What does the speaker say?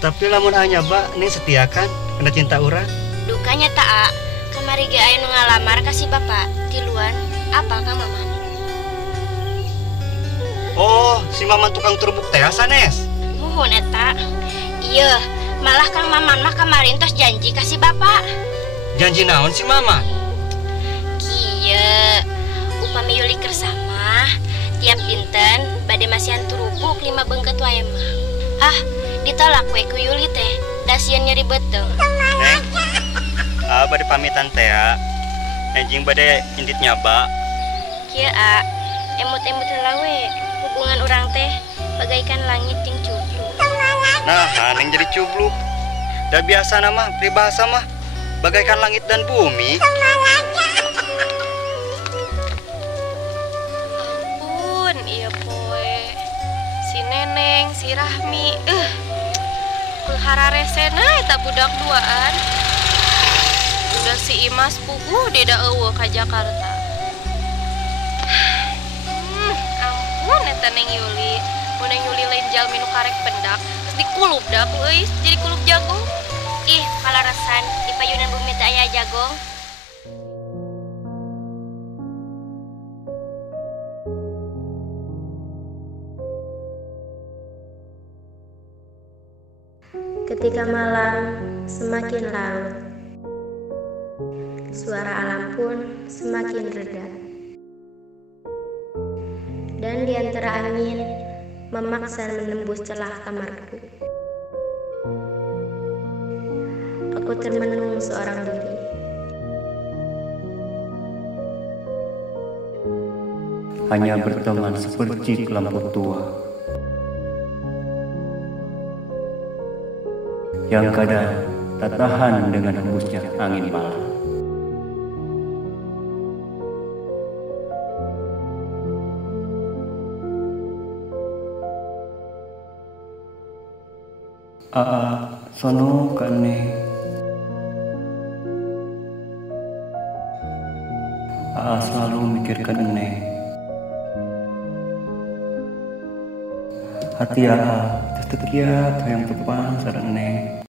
Tapi lamun aya nyoba nih setia kan kena cinta urang. Dukanya tak kamari ge aya nu ngalamar kasih bapak tiluan apa ka maman. Oh, si Maman tukang turbuk teh sanes. Muhun eta. Iya, malah Kang Maman mah kemarin tos janji kasih bapak. Janji naon si Maman? Kieu, upami Yuli kersama tiap dinten bade masihan turupuk 5 beungkeut wae mah. Ah, ditolak we ku Yuli teh, da sieun nyeri beuteung. Neng, bade pamitan teh ya. Anjing bade indit nyaba. Kieu emut-emut heula we, hubungan urang teh bagaikan langit jeung cubluk. Nah, neng jadi cubluk. Da biasa nama pribahasa mah bagaikan langit dan bumi. Ampun, iya poe. Si Neneng, si Rahmi, hararesena eta budak duaan. Udah si Imas puguh deda eueuh ka Jakarta. Ampun eta Neng Yuli. Mun Neng Yuli lain jalmi nu karek pendak, geus dikulub da ku euy, jadi kulub jagung. Ih, kalarasan di payunan bumi teh aya jagong. Ketika malam semakin larut, suara alam pun semakin reda, dan di antara angin memaksa menembus celah kamarku. Aku termenung seorang diri. Hanya berteman sepercik lampu tua yang kadang tak tahan dengan hembusnya angin malam. Sono kane selalu mikirkan Ene. Hati terus tekiat yang tepan sareng Ene.